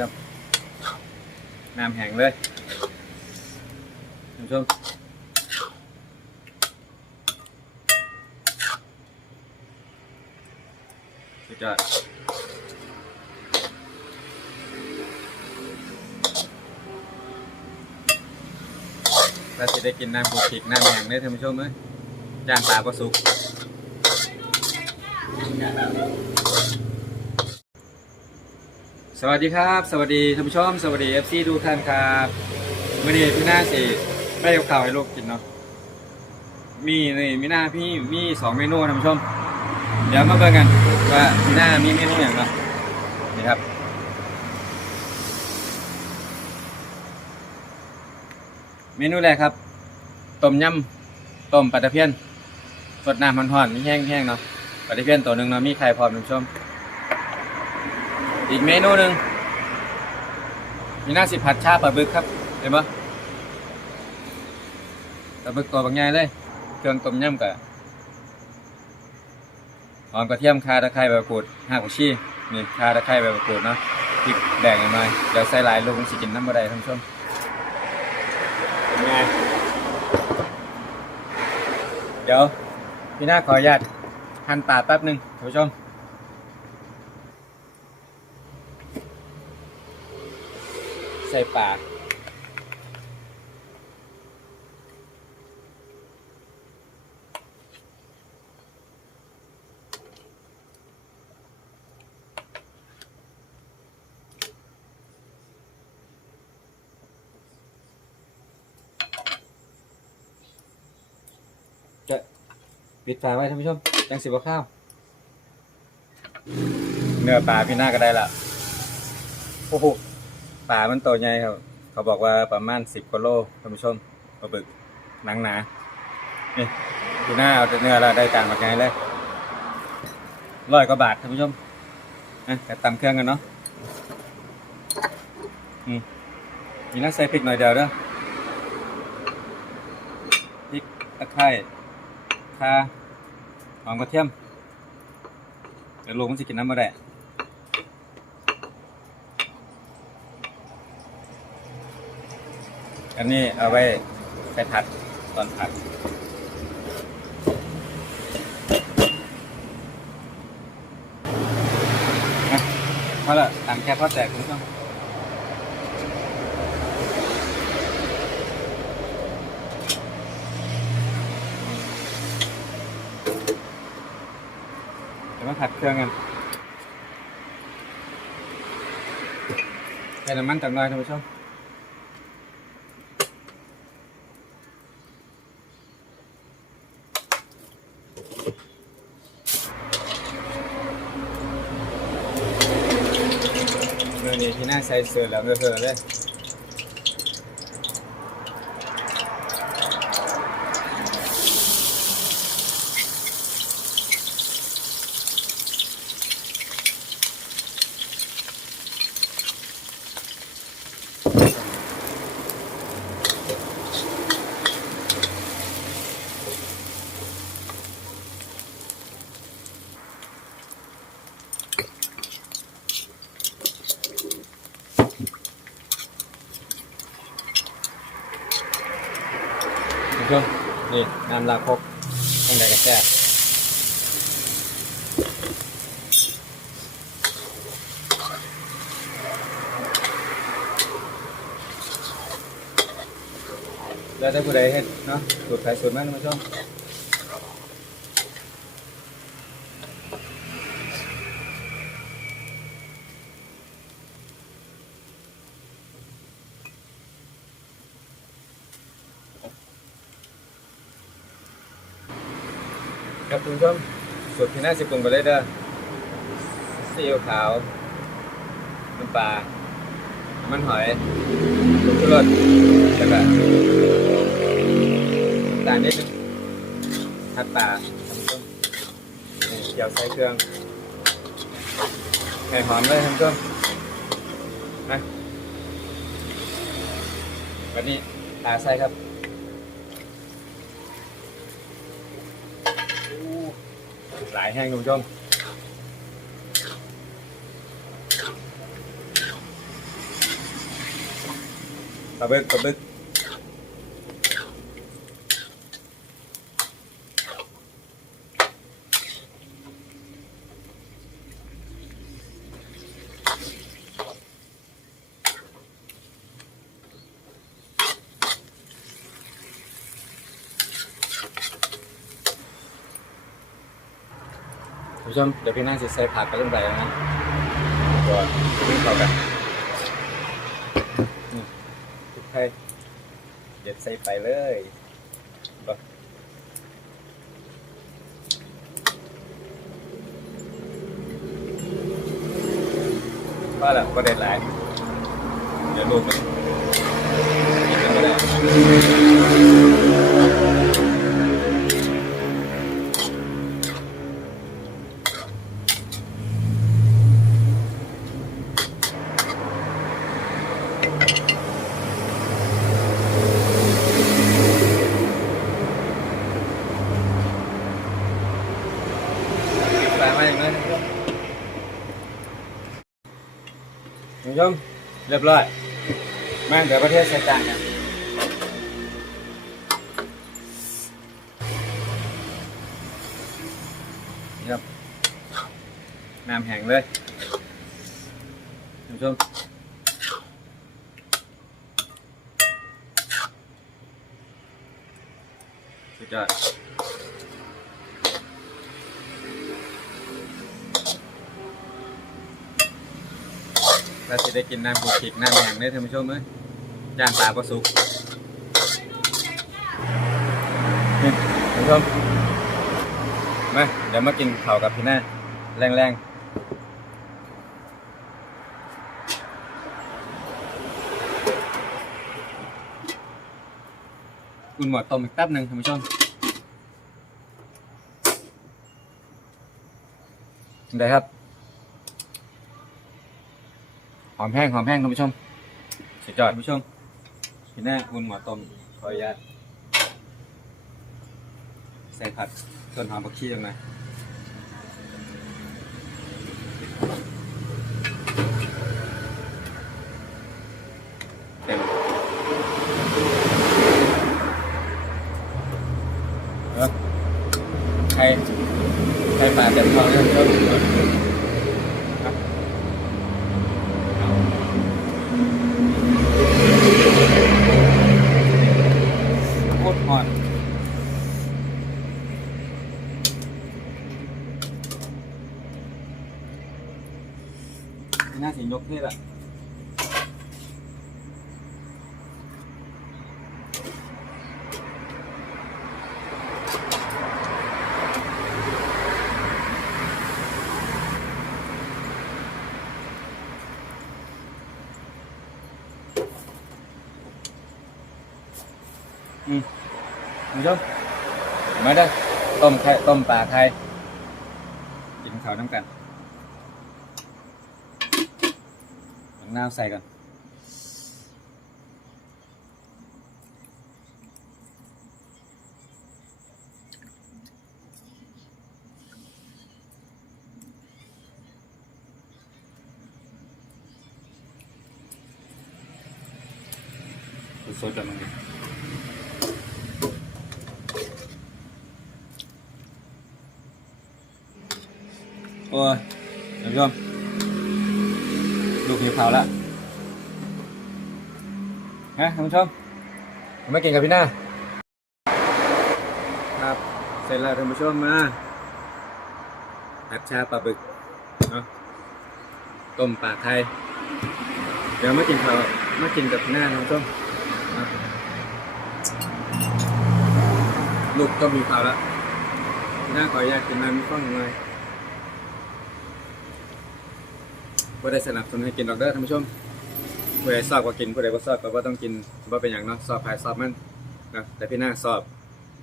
ครับน้ำแห้งเลยท่านผู้ชมสุดยอดถ้าสิได้กินน้ำบุกผิกน้ำแห้งเลยท่านผู้ชมเอ้ยย่างปลาก็สุก สวัสดีครับ สวัสดีท่านผู้ชมสวัสดี FC ทุกท่านครับมื่อนี้พี่หน้าสิไม่ได้เอาข่าวให้ลูกกินเนาะมีนี่มีหน้าพี่มีสองเมนูท่านผู้ชม เดี๋ยวมาเบิ่งกันว่าพี่หน้ามีเมนูอย่างไรนี่ครับเมนูแรกครับต้มยำต้มปลาตะเพียนสดน้ำมันห่อนๆมีแห้งๆเนาะปลาตะเพียนตัวหนึ่งเนาะมีไข่พร้อมท่านผู้ชม อีกเมนูหนึ่งมีหน้าสิผัดชาปลาบึกครับ เห็นปะปลาบึกตัวบางใหญ่เลย เครื่องต้มยำกับหอมกระเทียมคาตะไคร้ใบมะกรูดห้าผักชีนี่คาตะไคร้ใบมะกรูดเนาะพริกแดงหน่อยเดี๋ยวใส่หลายลูกมันสิกินน้ำบะไดท่านผู้ชมเป็นไงเดี๋ยวพี่หน้าขออนุญาตหั่นปลาแป๊บหนึ่งท่านผู้ชม ใส่ปากจะปิดฝาไว้ท่านผู้ชมจังสิบว่าข้าว เนื้อปลาพี่หน้าก็ได้ละโอ้โห ปลามันโตใหญ่ครับ เขาบอกว่าประมาณสิบกิโลท่านผู้ชมปลาบึกหนังหนานี่ดูหน้าเอาแต่เนื้อแล้วได้จานมาไงเลยร้อยกว่าบาทท่านผู้ชมนะแต่ตำเครื่องกันเนาะอืมมีน่าใส่พริกหน่อยเดียวเด้อพริกตะไคร้ข่าหอมกระเทียมเดี๋ยวลูกมันจะกินน้ำมาได้ อันนี้เอาไว้ไปผัดตอนผัด เพราะละต่างแค่พอแตกคุณผู้ชมเดี๋ยวมาผัดเครื่องกันใส่น้ำมันจังหน่อยท่านผู้ชม เมื่อ นี้พี่น่าใส่ เสื้อแล้วเพื่อๆเลยคุณผู้ชมนี่น้ำลาครบต้องได้กระแทกแล้วถ้าผู้ใดเห็นเนาะสูตรใครสูตรมันคุณผู้ชม ครับคุณผู้ชมสูตรพี่น่าสิปรุงไปเลยเด้อซีอิ๊วขาวน้ำปลาน้ำมันหอยผงชูรสแล้วก็ตาลนิดนึงผัดปลาท่านผู้ชมเกี่ยวใส่เครื่องไข่หอมเลยท่านผู้ชมนะวันนี้ปลาใส่ครับ lại hai người cơm tập bếp tập bếp ผู้ชมเดี๋ยวพี่นั่งจะใส่ผักกันเรื่องใดนะก่อนขึ้นเข้ากันนี่พริกไทยเด็ดใส่ไปเลยว่าแล้วก็เด็ดหลายเดี๋ยวลูกมันกินกันไม่ได้ ผู้ชมเรียบร้อยแมาเดี๋ยวประเทศใส่จานกันครับน้ำแห้งเลยคุณผู้ชมสุดยอด เราจะได้กินน้ำบุกิกน้ำแห้งได้ท่านผู้ชมเอ้ยย่างปลาปลาสุกนี่ท่านผู้ชมมาเดี๋ยวมากินข้าวกับพี่หน้าแรงๆคุณหมอต้มอีกแป๊บหนึ่งท่านผู้ชมได้ครับ ห อมแห้งหอมแห้งท่านผู้ชมสุดยอดท่านผู้ชมพี่หน้าอุ่นหมอต้มขออนุญาตใส่ผัดต้นหอมผักชีลงมาเต็มใครใครป่าเต็มท้องแล้วท่านผู้ชมครับ่อนน่าสิยกนี่แหละ คุณผู้ชมมาได้อต้มไข่ต้มปลาไทยกินข้าวน้ำกันเอาน้ำใส่กันสดๆแบบนี้ โอ้ยท่านผู้ชมลูกหิวข้าวแล้วฮะท่านผู้ชมผมไม่กินกับพี่หน้าครับ เสร็จแล้วท่านผู้ชมมาผัดชาปลาบึกเนาะต้มปลาไทย เดี๋ยวมากินข้าวมากินกับพี่หน้าท่านผู้ชมครับลูกก็มีข้าวแล้วพี่หน้าขออนุญาตกินน้ำมีข้องหน่อย บ่ได้สนับสนุนให้กินดอกเด้อท่านผู้ชมผู้ใดชอบก็กินผู้ใดบ่ชอบก็บ่ต้องกินบ่เป็นหยังเนาะชอบใครชอบมันนะแต่พี่หน้าชอบ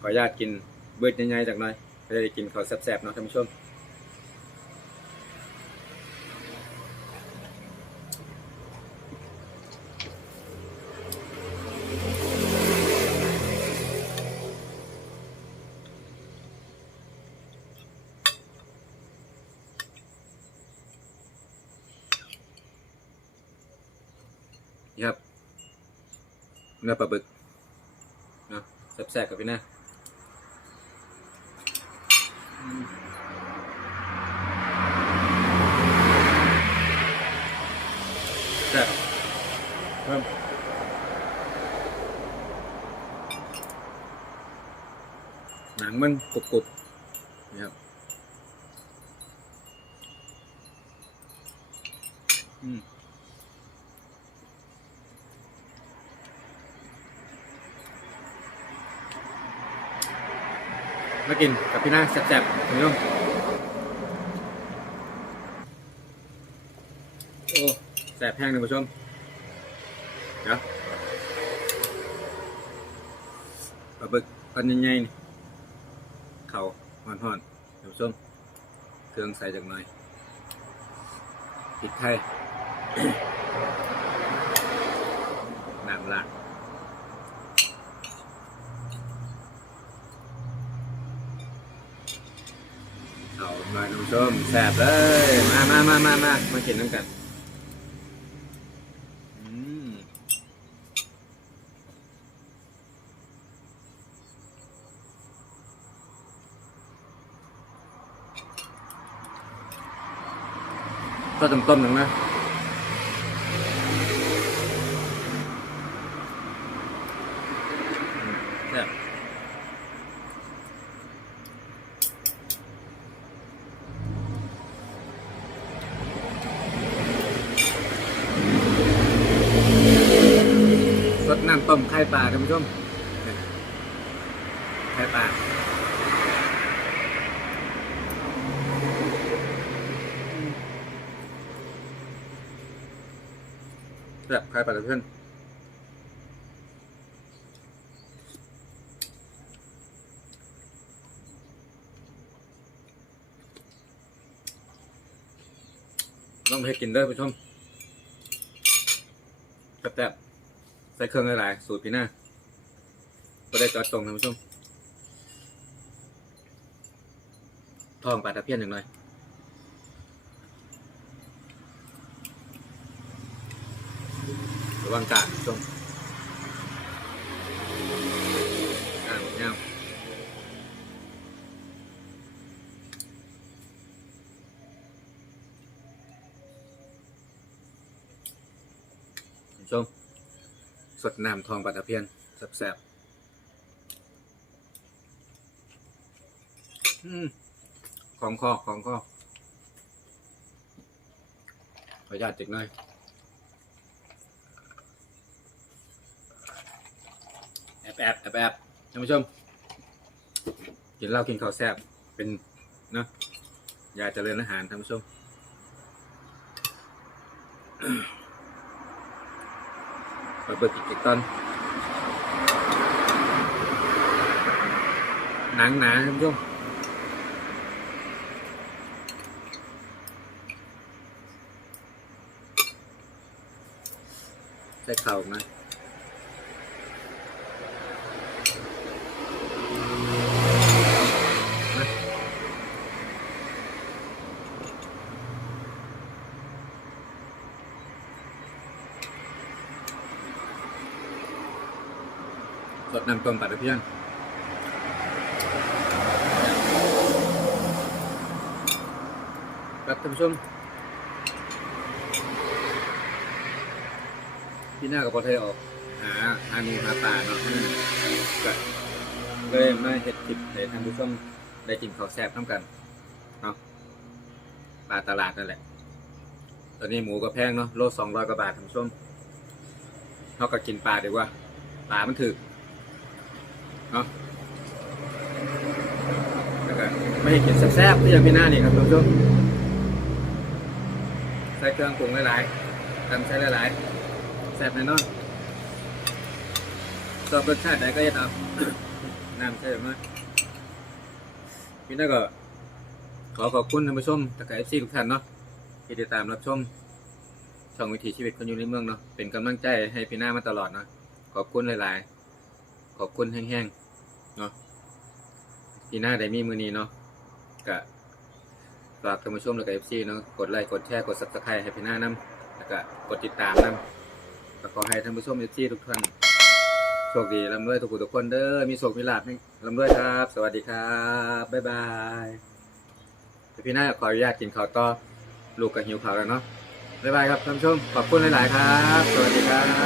ขออนุญาตกินเบิดใหญ่ๆจักหน่อยจะได้กินข้าวแซ่บๆเนาะท่านผู้ชม เนื้อปลาบึกเนาะแซ่บๆกับพี่นะอืมแซ่บเพิ่มหนังมันกรุบๆนี่ครับอืม มากินกับพี่หน้าแซ่บๆคุณผู้ชมโอ้แซ่บแห้งเลยคุณผู้ชมเดี๋ยวปลาบึกพันใหญ่ๆนี่เข่าหอนๆอนคุณผู้ชมเครื่องใส่จากหน่อยพริกไทยน้ำลาด เอามาคุณ ผู้ชมแสบเลย มามามามามามากินน้ำกันก็ต้มต้มๆหนึ่งนะอืมแซ่บ สดน้ำต้มไข่ปลาท่านผู้ชมไข่ปลา แบบไข่ปลาเพื่อนต้องให้กินเด้อผู้ชมแซ่บๆใส่เครื่องหลายๆสูตรพี่หน้าก็ได้จอดตรงท่านผู้ชมทองปลาตะเพียนหนึ่งหน่อย ระวังกาดชมอ้าวเงาชม สดน้ำทองปลาตะเพียนแซ่บๆของคอของคอขออนุญาตจิกหน่อย แอบแอบแอบแอบท่านผู้ชมกินเหล้ากินข้าวแซ่บเป็นเนอะยาเจริญอาหารท่านผู้ชมปลาบึกอีกกี่ตอนหนังหนาท่านผู้ชมใส่เข่ามา น้ำต้มปลาตะเพียนครับท่านผู้ชมพี่หน้ากับพอไทยออกหาหาหนูหาปลาเนาะอืมก็เลยมาเห็ดคลิปให้ท่านผู้ชมได้กินข้าวแซ่บน้ำกันเนาะปลาตลาดนั่นแหละ ตอนนี้หมูก็แพงเนาะโลสองร้อยกว่าบาทท่านผู้ชมเราก็กินปลาดีกว่าปลามันถึก เนาะแล้วก็ไม่ให้กินแซ่บๆที่อย่างพี่หน้านี่ครับท่านใส่เครื่องปรุงหลายๆกันใช้หลายๆแซ่บแน่นอนชอบรสชาติไหนก็จะทำน้ำใช่ไหมพี่น่าก็ขอขอบคุณท่านผู้ชมตะไคร้ซีทุกท่านเนาะที่ติดตามรับชมช่องวิถีชีวิตคนอยู่ในเมืองเนาะเป็นกำลังใจให้พี่หน้ามาตลอดเนาะขอบคุณหลาย ๆ ขอบคุณแห้งๆ เนาะพี่หน้าได้มีมือนี้เนาะก็ฝากท่านผู้ชมแล้วก็เอฟซีเนาะกดไลค์กดแชร์กดซับสไครต์ให้พี่หน้านำแล้วก็กดติดตามนำก็ขอให้ท่านผู้ชมเอฟซีทุกท่านโชคดีร่ำรวยทุกคนทุกคนเด้อมีโชคมีลาภให้ร่ำรวยครับ สวัสดีครับบ๊ายบายพี่หน้าขออนุญาตกินข้าวต่อลูกก็หิวข้าวแล้วเนาะบ๊ายบายครับท่านผู้ชมขอบคุณหลาย ๆ ครับ สวัสดีครับ